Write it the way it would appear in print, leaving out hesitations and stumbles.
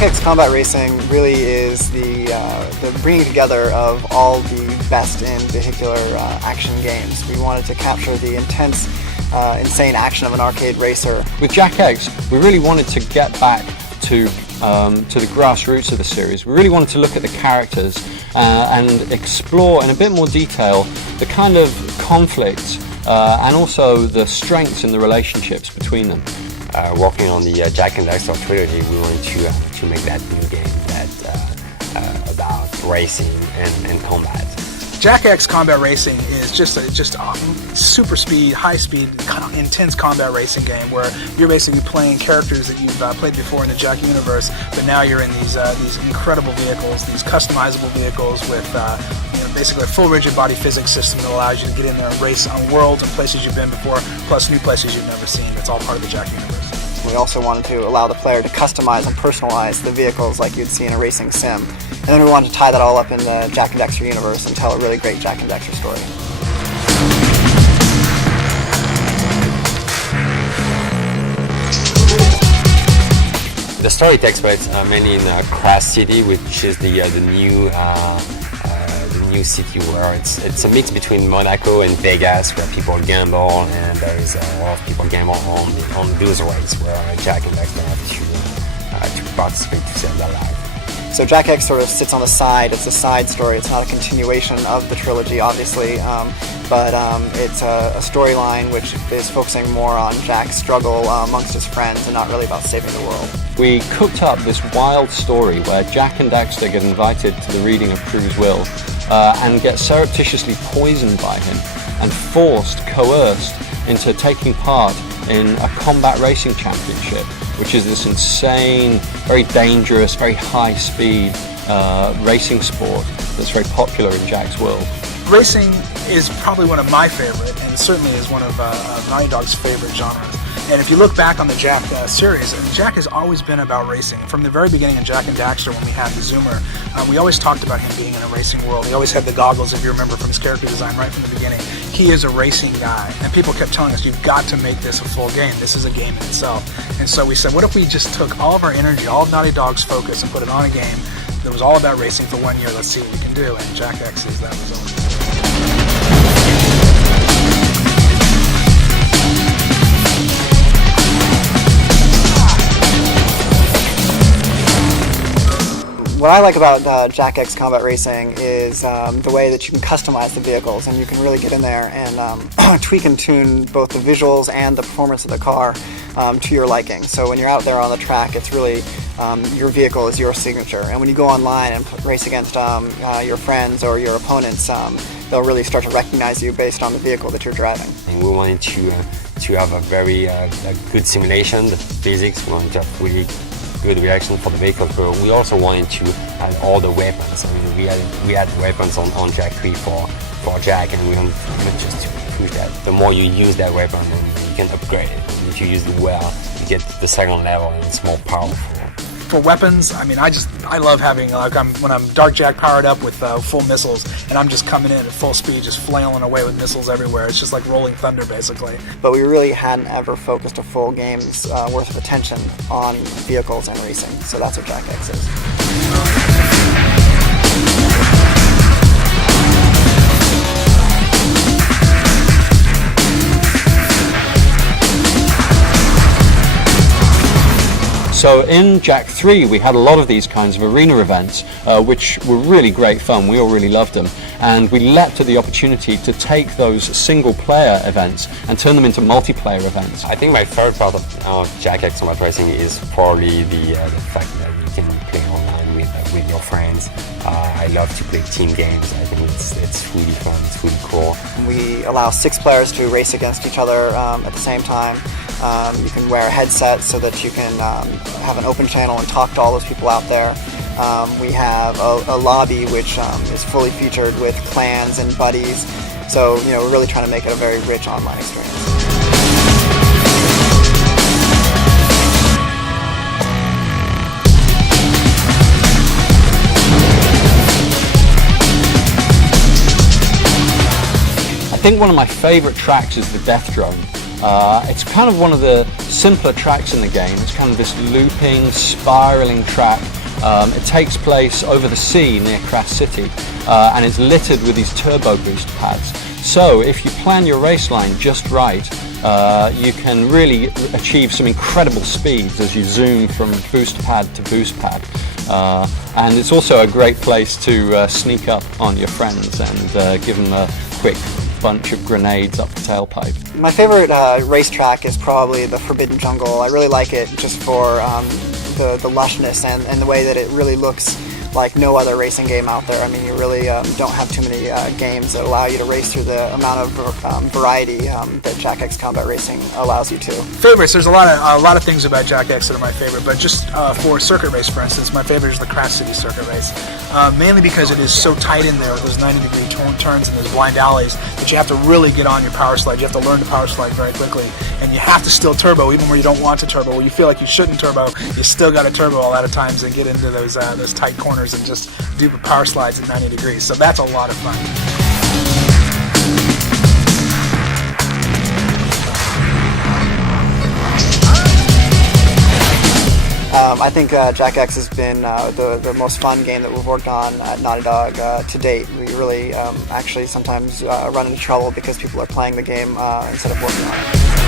Jak X Combat Racing really is the bringing together of all the best in vehicular action games. We wanted to capture the intense, insane action of an arcade racer. With Jak X, we really wanted to get back to the grassroots of the series. We really wanted to look at the characters and explore in a bit more detail the kind of conflicts and also the strengths in the relationships between them. Working on the Jak X trilogy, we wanted to make that new game about racing and combat. Jak X Combat Racing is just a super speed, high speed, kind of intense combat racing game where you're basically playing characters that you've played before in the Jak universe, but now you're in these incredible vehicles, these customizable vehicles with basically a full rigid body physics system that allows you to get in there and race on worlds and places you've been before, plus new places you've never seen. It's all part of the Jak universe. We also wanted to allow the player to customize and personalize the vehicles like you'd see in a racing sim. And then we wanted to tie that all up in the Jak and Daxter universe and tell a really great Jak and Daxter story. The story takes place mainly in Crash City, which is the new city where it's a mix between Monaco and Vegas, where people gamble, and there is a lot of people gamble on those races where Jak and Daxter have to participate to save their life. So Jak X sort of sits on the side. It's a side story. It's not a continuation of the trilogy, obviously, but it's a storyline which is focusing more on Jak's struggle amongst his friends and not really about saving the world. We cooked up this wild story where Jak and Daxter get invited to the reading of Prue's will and get surreptitiously poisoned by him and coerced into taking part in a combat racing championship, which is this insane, very dangerous, very high-speed racing sport that's very popular in Jak's world. Racing is probably one of my favorite, and certainly is one of Naughty Dog's favorite genres. And if you look back on the Jak series, Jak has always been about racing. From the very beginning of Jak and Daxter, when we had the Zoomer, we always talked about him being in a racing world. He always had the goggles, if you remember from his character design right from the beginning. He is a racing guy. And people kept telling us, you've got to make this a full game. This is a game in itself. And so we said, what if we just took all of our energy, all of Naughty Dog's focus, and put it on a game that was all about racing for 1 year? Let's see what we can do. And Jak X is that result. What I like about Jak X Combat Racing is the way that you can customize the vehicles, and you can really get in there and tweak and tune both the visuals and the performance of the car to your liking. So when you're out there on the track, it's really your vehicle is your signature, and when you go online and race against your friends or your opponents, they'll really start to recognize you based on the vehicle that you're driving. And we wanted to have a very good simulation, the physics. We wanted to have really good reaction for the vehicles, but we also wanted to add all the weapons. I mean, we had weapons on Jak 3 for Jak, and we wanted just to push that. The more you use that weapon, then you can upgrade it. And if you use it well, you get the second level, and it's more powerful. For weapons, I mean, I love having, when I'm Dark Jak powered up with full missiles, and I'm just coming in at full speed, just flailing away with missiles everywhere. It's just like rolling thunder, basically. But we really hadn't ever focused a full game's worth of attention on vehicles and racing, so that's what Jak X is. So in Jak 3 we had a lot of these kinds of arena events which were really great fun. We all really loved them, and we leapt at the opportunity to take those single player events and turn them into multiplayer events. I think my favorite part of Jak X Combat Racing is probably the fact that you can play online with your friends. I love to play team games. I think it's really fun, it's really cool. We allow 6 players to race against each other at the same time. You can wear a headset so that you can have an open channel and talk to all those people out there. We have a lobby which is fully featured with clans and buddies. So, we're really trying to make it a very rich online experience. I think one of my favourite tracks is the Death Drone. It's kind of one of the simpler tracks in the game. It's kind of this looping, spiraling track. It takes place over the sea near Crash City, and it's littered with these turbo boost pads. So if you plan your race line just right, you can really achieve some incredible speeds as you zoom from boost pad to boost pad. And it's also a great place to sneak up on your friends and give them a quick bunch of grenades up the tailpipe. My favorite racetrack is probably the Forbidden Jungle. I really like it just for the lushness and the way that it really looks like no other racing game out there. I mean, you really don't have too many games that allow you to race through the amount of variety that Jak X Combat Racing allows you to. Favorites, there's a lot of things about Jak X that are my favorite, but just for circuit race, for instance, my favorite is the Crash City circuit race. Mainly because it is so tight in there with those 90-degree turns and those blind alleys that you have to really get on your power slide. You have to learn to power slide very quickly, and you have to still turbo even where you don't want to turbo. Where you feel like you shouldn't turbo, you still got to turbo a lot of times and get into those tight corners and just do power slides at 90 degrees. So that's a lot of fun. I think Jak X has been the most fun game that we've worked on at Naughty Dog to date. We really actually sometimes run into trouble because people are playing the game instead of working on it.